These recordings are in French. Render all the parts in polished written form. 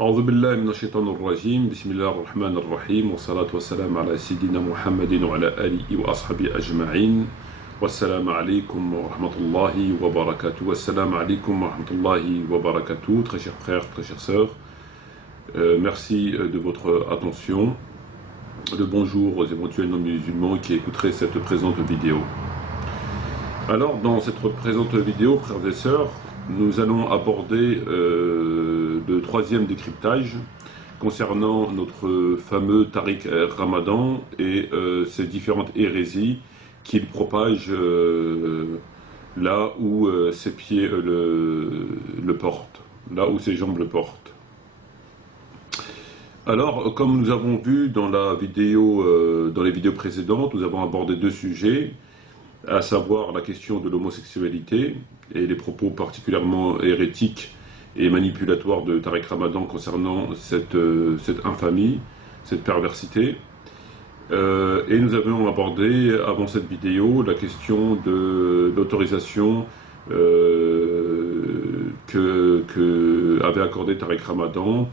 أعوذ بالله من الشيطان الرجيم بسم الله الرحمن الرحيم والصلاة والسلام على سيدنا محمد وعلى آله وأصحابه أجمعين والسلام عليكم ورحمة الله وبركاته والسلام عليكم ورحمة الله وبركاته. Très chers frères, très chères sœurs, merci de votre attention. Le bonjour aux éventuels non-musulmans qui écouteraient cette présente vidéo. Alors, dans cette présente vidéo, frères et sœurs, nous allons aborder le troisième décryptage concernant notre fameux Tariq Ramadan et ses différentes hérésies qu'il propage là où ses pieds le portent, là où ses jambes le portent. Alors, comme nous avons vu dans les vidéos précédentes, nous avons abordé deux sujets, à savoir la question de l'homosexualité et les propos particulièrement hérétiques et manipulatoires de Tariq Ramadan concernant cette infamie, cette perversité. Et nous avions abordé avant cette vidéo la question de l'autorisation que avait accordé Tariq Ramadan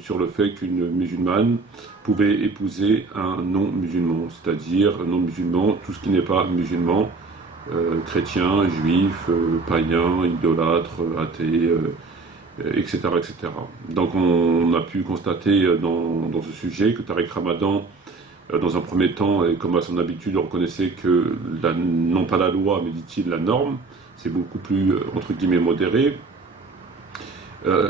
sur le fait qu'une musulmane pouvait épouser un non-musulman, c'est-à-dire un non-musulman, tout ce qui n'est pas musulman, chrétien, juif, païen, idolâtre, athée, etc., etc. Donc on a pu constater dans ce sujet que Tariq Ramadan, dans un premier temps, et comme à son habitude, reconnaissait que, non pas la loi, mais dit-il la norme, c'est beaucoup plus, entre guillemets, modéré,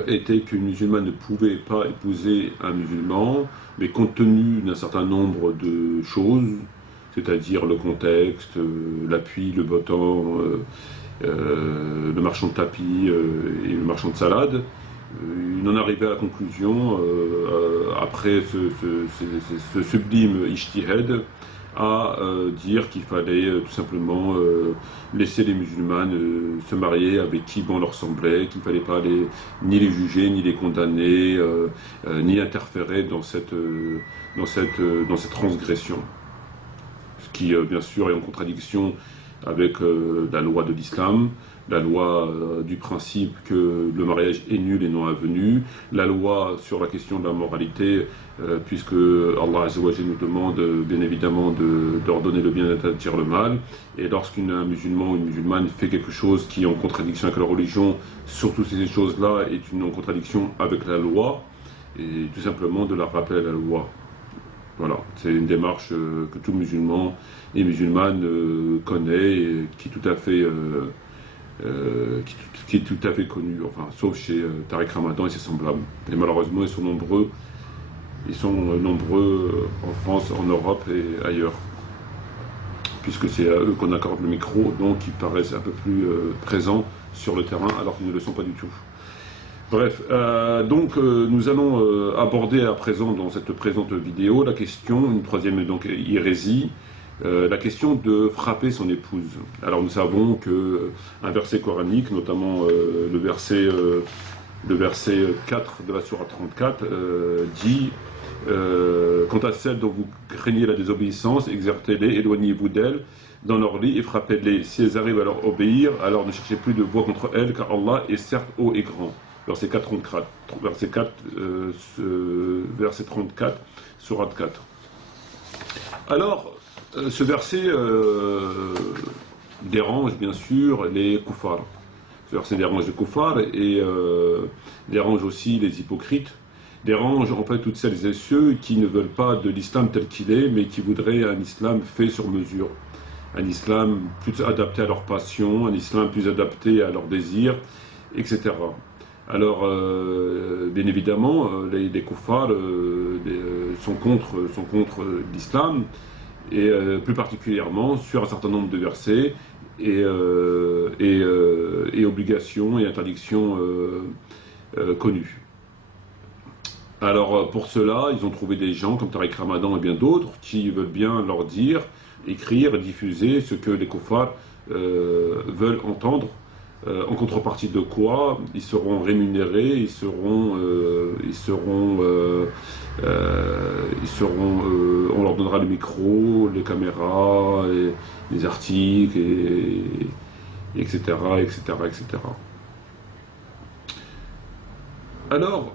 était qu'une musulmane ne pouvait pas épouser un musulman, mais compte tenu d'un certain nombre de choses, c'est-à-dire le contexte, l'appui, le beau temps, le marchand de tapis et le marchand de salade, il en arrivait à la conclusion, après ce sublime ijtihad, à dire qu'il fallait tout simplement laisser les musulmanes se marier avec qui bon leur semblait, qu'il ne fallait pas ni les juger, ni les condamner, ni interférer dans cette transgression. Ce qui, bien sûr, est en contradiction avec la loi de l'islam, la loi du principe que le mariage est nul et non avenu, la loi sur la question de la moralité, puisque Allah Azza wa Jalla nous demande bien évidemment d'ordonner le bien et d'interdire le mal, et lorsqu'un musulman ou une musulmane fait quelque chose qui est en contradiction avec la religion, surtout si ces choses-là est en contradiction avec la loi, et tout simplement de la rappeler à la loi. Voilà, c'est une démarche que tout musulman et musulmane connaît et qui est tout à fait connue, enfin, sauf chez Tariq Ramadan et ses semblables. Et malheureusement, ils sont nombreux en France, en Europe et ailleurs, puisque c'est à eux qu'on accorde le micro, donc ils paraissent un peu plus présents sur le terrain alors qu'ils ne le sont pas du tout. Bref, nous allons aborder à présent dans cette présente vidéo la question, une troisième donc hérésie, la question de frapper son épouse. Alors nous savons que un verset coranique, notamment le verset 4 de la sourate 34, dit quant à celles dont vous craignez la désobéissance, exertez-les, éloignez-vous d'elles dans leur lit et frappez-les. Si elles arrivent à leur obéir, alors ne cherchez plus de voix contre elles, car Allah est certes haut et grand. Verset 34, verset 34, sourate 4. Alors, ce verset dérange bien sûr les koufars. Ce verset dérange les koufars et dérange aussi les hypocrites, dérange en fait toutes celles et ceux qui ne veulent pas de l'islam tel qu'il est, mais qui voudraient un islam fait sur mesure. Un islam plus adapté à leurs passions, un islam plus adapté à leurs désirs, etc. Alors, bien évidemment, les koufars sont contre l'islam, et plus particulièrement sur un certain nombre de versets et obligations et interdictions connues. Alors, pour cela, ils ont trouvé des gens comme Tariq Ramadan et bien d'autres qui veulent bien leur dire, écrire et diffuser ce que les koufars veulent entendre. En contrepartie de quoi ils seront rémunérés, on leur donnera le micro, les caméras, les articles, etc., etc., etc. Alors,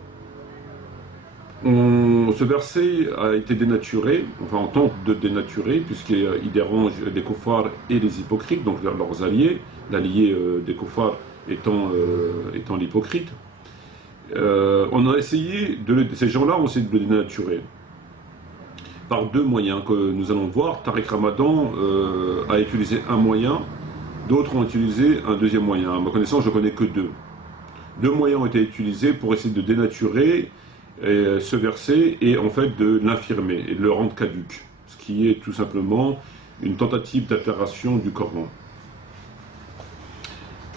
ce verset a été dénaturé, enfin on tente de dénaturer, puisqu'il dérange les koufars et les hypocrites, donc leurs alliés, l'allié des koufars étant l'hypocrite. On a essayé, ces gens-là ont essayé de le dénaturer par deux moyens que nous allons voir. Tariq Ramadan a utilisé un moyen, d'autres ont utilisé un deuxième moyen. À ma connaissance, je ne connais que deux. Deux moyens ont été utilisés pour essayer de dénaturer ce verset et en fait de l'infirmer et de le rendre caduc, ce qui est tout simplement une tentative d'altération du Coran.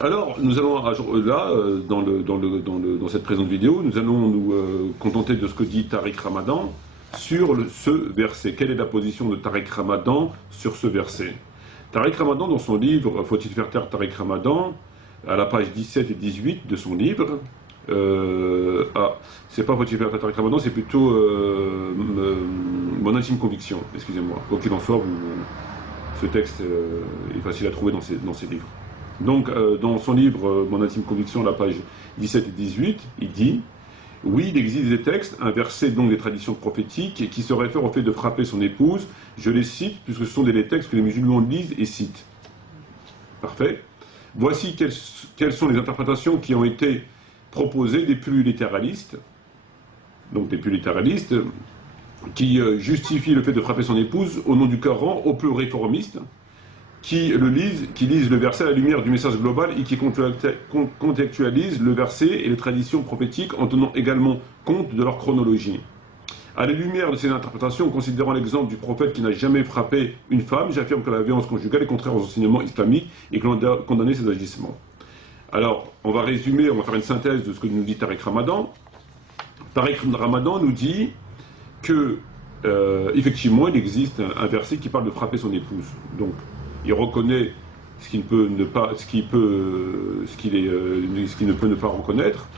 Alors, nous allons là, dans cette présente vidéo, nous allons nous contenter de ce que dit Tariq Ramadan sur ce verset. Quelle est la position de Tariq Ramadan sur ce verset? Tariq Ramadan, dans son livre Faut-il faire taire Tariq Ramadan, à la page 17 et 18 de son livre, c'est pas Faut-il faire taire Tariq Ramadan, c'est plutôt Mon intime conviction, excusez-moi. Quoi qu'il en soit, ce texte est facile à trouver dans ses livres. Donc, dans son livre Mon intime conviction, à la page 17 et 18, il dit: oui, il existe des textes, un verset donc des traditions prophétiques, qui se réfèrent au fait de frapper son épouse. Je les cite, puisque ce sont des textes que les musulmans lisent et citent. Parfait. Voici quelles sont les interprétations qui ont été proposées des plus littéralistes, donc des plus littéralistes, qui justifient le fait de frapper son épouse au nom du Coran, aux plus réformistes, qui lisent le verset à la lumière du message global et qui contextualisent le verset et les traditions prophétiques en tenant également compte de leur chronologie. À la lumière de ces interprétations, en considérant l'exemple du prophète qui n'a jamais frappé une femme, j'affirme que la violence conjugale est contraire aux enseignements islamiques et que l'on doit condamner ces agissements. Alors, on va résumer, on va faire une synthèse de ce que nous dit Tariq Ramadan. Tariq Ramadan nous dit que, effectivement, il existe un verset qui parle de frapper son épouse. Donc, il reconnaît ce qu'il ne peut ne pas reconnaître,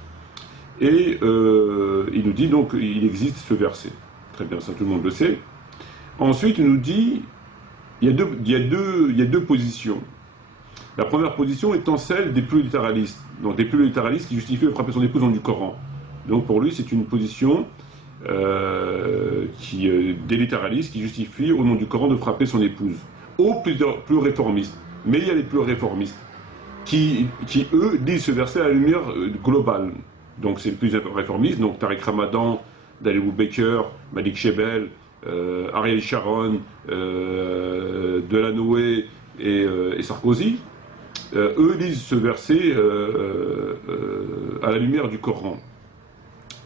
et il nous dit donc il existe ce verset. Très bien, ça tout le monde le sait. Ensuite, il nous dit il y a deux positions. La première position étant celle des plus littéralistes, donc des plus littéralistes qui justifient de frapper son épouse dans du Coran. Donc pour lui, c'est une position des littéralistes qui justifient au nom du Coran de frapper son épouse. Aux plus réformistes. Mais il y a les plus réformistes qui eux, lisent ce verset à la lumière globale. Donc c'est les plus réformistes, donc Tariq Ramadan, Dalibou Baker, Malik Shebel, Ariel Sharon, Delanoë et Sarkozy. Eux lisent ce verset à la lumière du Coran,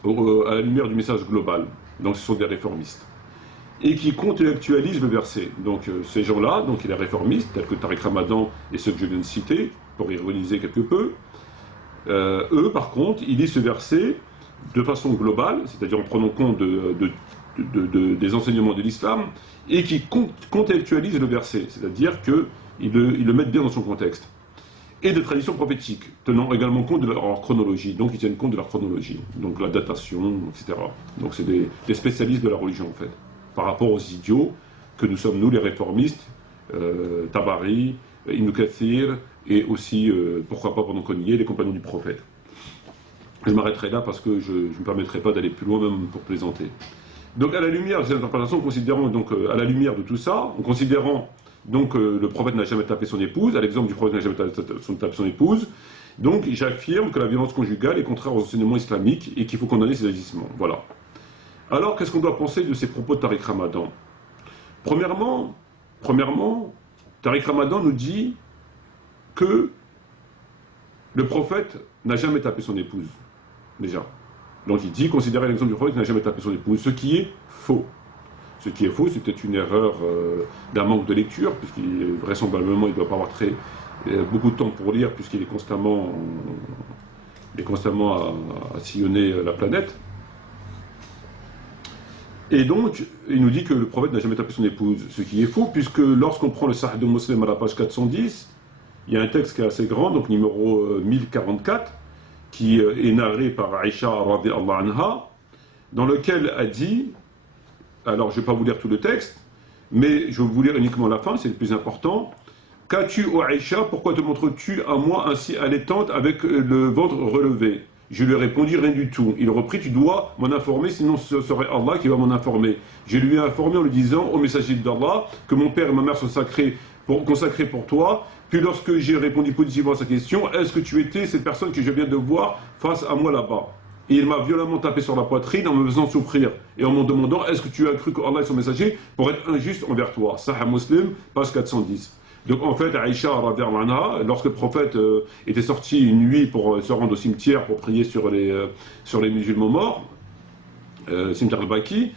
à la lumière du message global. Donc ce sont des réformistes. Et qui contextualisent le verset. Donc ces gens-là, donc les réformistes, tels que Tariq Ramadan et ceux que je viens de citer, pour ironiser quelque peu, eux, par contre, ils lisent ce verset de façon globale, c'est-à-dire en prenant compte des enseignements de l'islam, et qui contextualisent le verset, c'est-à-dire qu'ils le mettent bien dans son contexte. Et de traditions prophétiques, tenant également compte de leur chronologie. Donc ils tiennent compte de leur chronologie, donc la datation, etc. Donc c'est des spécialistes de la religion, en fait, par rapport aux idiots que nous sommes, nous, les réformistes, Tabari, Ibn Kathir, et aussi, pourquoi pas, pendant qu'on y est, les compagnons du prophète. Je m'arrêterai là parce que je ne me permettrai pas d'aller plus loin, même pour plaisanter. Donc, à la lumière de cette interprétation, considérant, donc, à la lumière de tout ça, en considérant donc le prophète n'a jamais tapé son épouse, à l'exemple du prophète n'a jamais tapé son épouse, donc j'affirme que la violence conjugale est contraire aux enseignements islamiques et qu'il faut condamner ces agissements. Voilà. Alors, qu'est-ce qu'on doit penser de ces propos de Tariq Ramadan? Premièrement, Tariq Ramadan nous dit que le prophète n'a jamais tapé son épouse, déjà. Donc il dit, considérez l'exemple du prophète qui n'a jamais tapé son épouse, ce qui est faux. Ce qui est faux, c'est peut-être une erreur d'un manque de lecture, vraisemblablement il ne doit pas avoir beaucoup de temps pour lire, puisqu'il est constamment à sillonner la planète. Et donc, il nous dit que le prophète n'a jamais tapé son épouse, ce qui est faux, puisque lorsqu'on prend le Sahih de Muslim à la page 410, il y a un texte qui est assez grand, donc numéro 1044, qui est narré par Aïcha radhiyallahu anha, dans lequel a dit, alors je ne vais pas vous lire tout le texte, mais je vais vous lire uniquement la fin, c'est le plus important. Qu'as-tu, ô Aïcha, pourquoi te montres-tu à moi ainsi allaitante avec le ventre relevé? Je lui ai répondu rien du tout. Il reprit, tu dois m'en informer, sinon ce serait Allah qui va m'en informer. Je lui ai informé en lui disant, ô messager d'Allah, que mon père et ma mère sont consacrés pour toi. Puis lorsque j'ai répondu positivement à sa question, est-ce que tu étais cette personne que je viens de voir face à moi là-bas? Et il m'a violemment tapé sur la poitrine en me faisant souffrir et en me demandant, est-ce que tu as cru qu'Allah est son messager pour être injuste envers toi? Sahih Muslim, page 410. Donc en fait, Aïcha, lorsque le prophète était sorti une nuit pour se rendre au cimetière pour prier sur les musulmans morts, cimetière al-Baqi,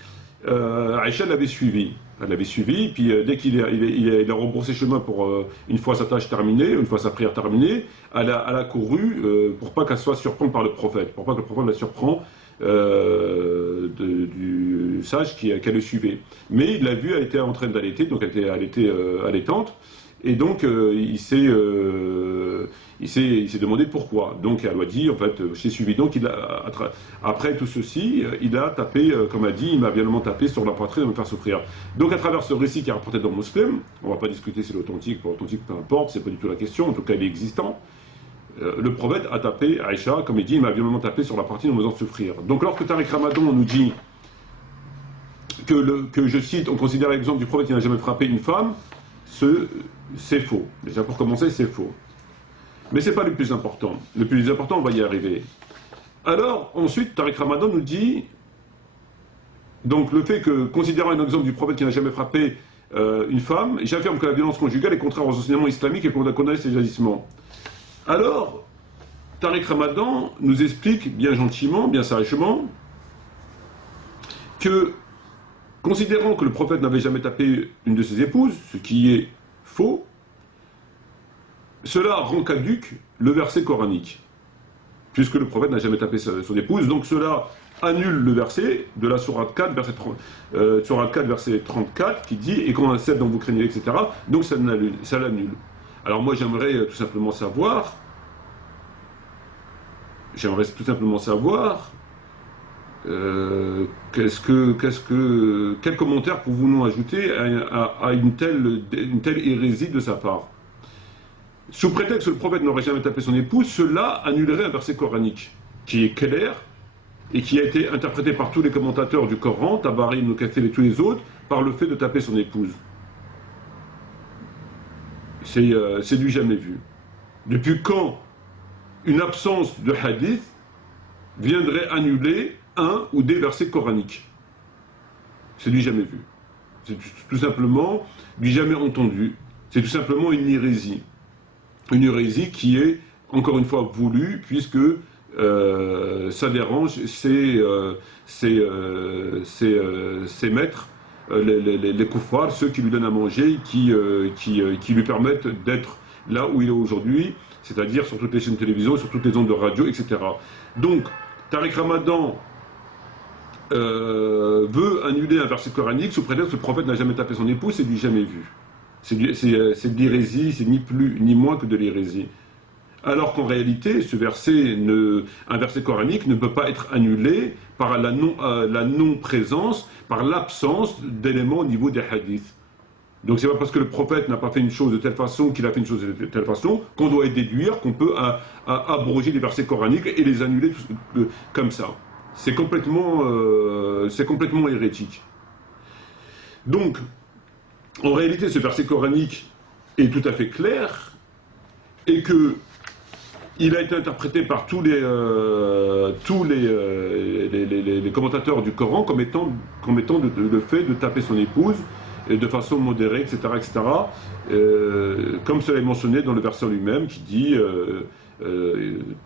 Aïcha l'avait suivi. Elle l'avait suivi, puis dès qu'il a rebroussé chemin pour, une fois sa tâche terminée, une fois sa prière terminée, elle a couru pour pas qu'elle soit surprise par le prophète, pour pas que le prophète la surprenne du sage qu'elle le suivait. Mais il l'a vu, elle était en train d'allaiter, donc elle était allaitante, et donc il s'est demandé pourquoi. Donc elle lui a dit, en fait, j'ai suivi. Donc après tout ceci, il a tapé, comme a dit, il m'a violemment tapé sur la poitrine pour me faire souffrir. Donc à travers ce récit qui est rapporté dans Muslim, on ne va pas discuter si c'est authentique, pas authentique, peu importe, c'est pas du tout la question, en tout cas il est existant. Le prophète a tapé Aïcha, comme il dit, il m'a violemment tapé sur la poitrine en me faisant souffrir. Donc lorsque Tariq Ramadan nous dit que je cite, on considère l'exemple du prophète qui n'a jamais frappé une femme, c'est faux. Déjà pour commencer, c'est faux. Mais ce n'est pas le plus important. Le plus important, on va y arriver. Alors, ensuite, Tariq Ramadan nous dit, donc le fait que, considérant un exemple du prophète qui n'a jamais frappé une femme, j'affirme que la violence conjugale est contraire aux enseignements islamiques et qu'on condamne ces agissements. Alors, Tariq Ramadan nous explique bien gentiment, bien sagement, que, considérant que le prophète n'avait jamais tapé une de ses épouses, ce qui est faux, cela rend caduc le verset coranique, puisque le prophète n'a jamais tapé son épouse, donc cela annule le verset de la sourate 4, verset 34, qui dit « Et quand un cèpe dont vous craignez, etc. » Donc ça l'annule. Alors moi j'aimerais tout simplement savoir, quel commentaire pouvons-nous ajouter à une telle hérésie de sa part? Sous prétexte que le prophète n'aurait jamais tapé son épouse, cela annulerait un verset coranique qui est clair et qui a été interprété par tous les commentateurs du Coran, Tabari, Ibn Kathir et tous les autres, par le fait de taper son épouse. C'est du jamais vu. Depuis quand une absence de hadith viendrait annuler un ou des versets coraniques? C'est du jamais vu. C'est tout simplement du jamais entendu. C'est tout simplement une hérésie. Une hérésie qui est, encore une fois, voulue, puisque ça dérange ses maîtres, les kuffars, ceux qui lui donnent à manger, qui lui permettent d'être là où il est aujourd'hui, c'est-à-dire sur toutes les chaînes de télévision, sur toutes les ondes de radio, etc. Donc, Tariq Ramadan veut annuler un verset coranique sous prétexte que le prophète n'a jamais tapé son épouse, c'est du jamais vu. C'est de l'hérésie, c'est ni plus ni moins que de l'hérésie. Alors qu'en réalité, un verset coranique ne peut pas être annulé par la non-présence, par l'absence d'éléments au niveau des hadiths. Donc c'est pas parce que le prophète n'a pas fait une chose de telle façon qu'il a fait une chose de telle façon qu'on doit déduire qu'on peut abroger les versets coraniques et les annuler comme ça. C'est complètement hérétique. Donc, en réalité, ce verset coranique est tout à fait clair et que il a été interprété par tous les commentateurs du Coran comme étant le fait de taper son épouse de façon modérée, etc., etc. Comme cela est mentionné dans le verset lui-même qui dit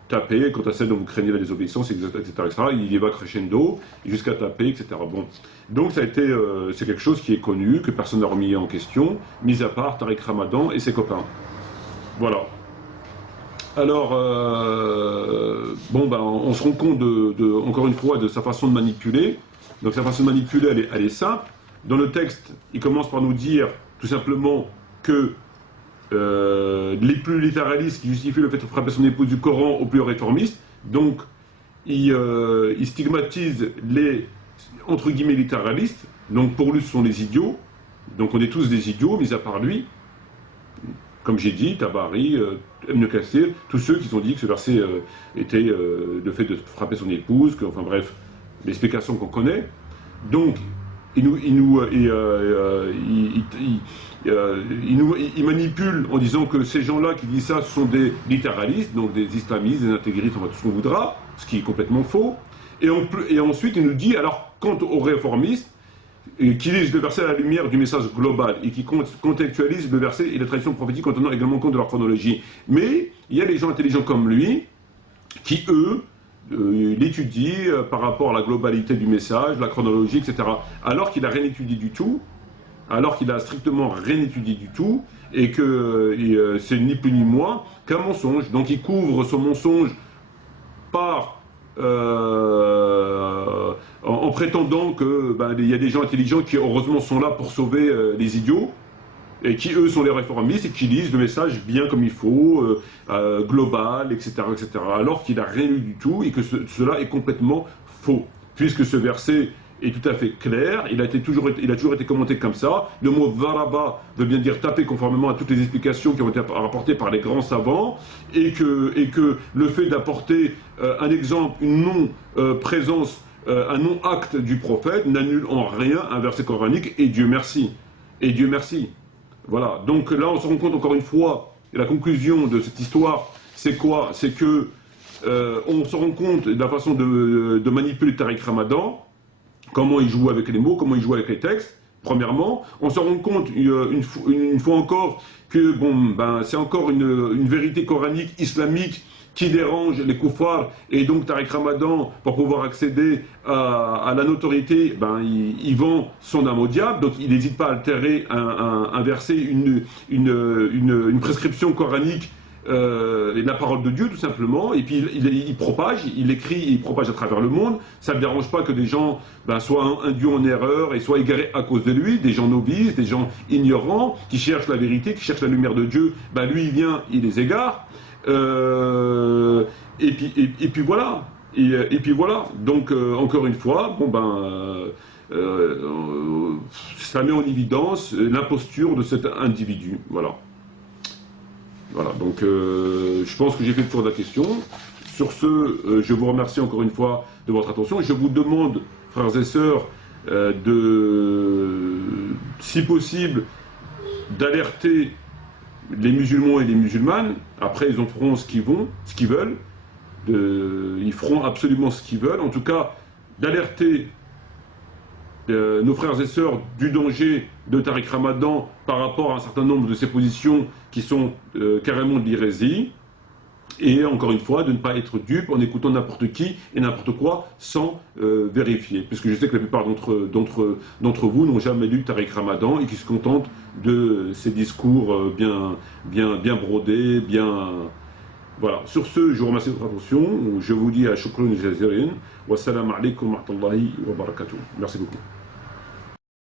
taper quand à celle dont vous craignez la désobéissance, etc., etc. Il y va crescendo jusqu'à taper, etc. Bon. Donc c'est quelque chose qui est connu, que personne n'a remis en question, mis à part Tariq Ramadan et ses copains. Voilà. Alors, on se rend compte encore une fois de sa façon de manipuler. Donc sa façon de manipuler, elle est simple. Dans le texte, il commence par nous dire tout simplement que les plus littéralistes qui justifient le fait de frapper son épouse du Coran aux plus réformistes, donc il stigmatise les entre guillemets littéralistes, donc pour lui ce sont les idiots, donc on est tous des idiots, mis à part lui. comme j'ai dit, Tabari, Ibn Kathir, tous ceux qui ont dit que ce verset était le fait de frapper son épouse, enfin bref, l'explication qu'on connaît. Donc, il manipule en disant que ces gens-là qui disent ça sont des littéralistes, donc des islamistes, des intégristes, on va tout ce qu'on voudra, ce qui est complètement faux. Et ensuite, il nous dit, alors, quant aux réformistes, qui lisent le verset à la lumière du message global et qui contextualisent le verset et la tradition prophétique en tenant également compte de leur chronologie. Mais il y a des gens intelligents comme lui qui, eux, l'étudient par rapport à la globalité du message, la chronologie, etc. Alors qu'il n'a rien étudié du tout, alors qu'il a strictement rien étudié du tout, et que c'est ni plus ni moins qu'un mensonge. Donc il couvre son mensonge par... en prétendant que y a des gens intelligents qui heureusement sont là pour sauver les idiots, et qui eux sont les réformistes et qui lisent le message bien comme il faut, global, etc., etc. Alors qu'il n'a rien lu du tout et que cela est complètement faux, puisque ce verset est tout à fait clair, il a toujours été commenté comme ça. Le mot varaba veut bien dire taper conformément à toutes les explications qui ont été rapportées par les grands savants, et que le fait d'apporter un exemple, une non-présence, un non-acte du prophète n'annule en rien un verset coranique, et Dieu merci. Et Dieu merci. Voilà, donc là on se rend compte encore une fois, et la conclusion de cette histoire, c'est quoi? C'est que on se rend compte de la façon de manipuler Tariq Ramadan, comment il joue avec les mots, comment il joue avec les textes, premièrement. On se rend compte une fois encore que c'est encore une vérité coranique, islamique, qui dérange les koufars, et donc Tariq Ramadan, pour pouvoir accéder à la notoriété, il vend son âme au diable, donc il n'hésite pas à altérer un verset, une prescription coranique, la parole de Dieu tout simplement, et puis il propage, il écrit, il propage à travers le monde. Ça ne dérange pas que des gens soient induits en erreur et soient égarés à cause de lui, des gens novices, des gens ignorants, qui cherchent la vérité, qui cherchent la lumière de Dieu, lui il vient, il les égare. Et puis voilà. Et puis voilà. Donc encore une fois, ça met en évidence l'imposture de cet individu. Voilà. Voilà. Donc je pense que j'ai fait le tour de la question. Sur ce, je vous remercie encore une fois de votre attention. Je vous demande, frères et sœurs, si possible, d'alerter les musulmans et les musulmanes. Après, ils en feront ce qu'ils veulent. Ils feront absolument ce qu'ils veulent. En tout cas, d'alerter nos frères et sœurs du danger de Tariq Ramadan par rapport à un certain nombre de ses positions qui sont carrément de l'hérésie. Et encore une fois, de ne pas être dupe en écoutant n'importe qui et n'importe quoi sans vérifier. Puisque je sais que la plupart d'entre vous n'ont jamais lu Tariq Ramadan et qui se contentent de ces discours bien brodés, bien... Voilà. Sur ce, je vous remercie de votre attention. Je vous dis à shukran jazirin. Wassalamu alaikum wa rahmatullahi wa barakatuh. Merci beaucoup.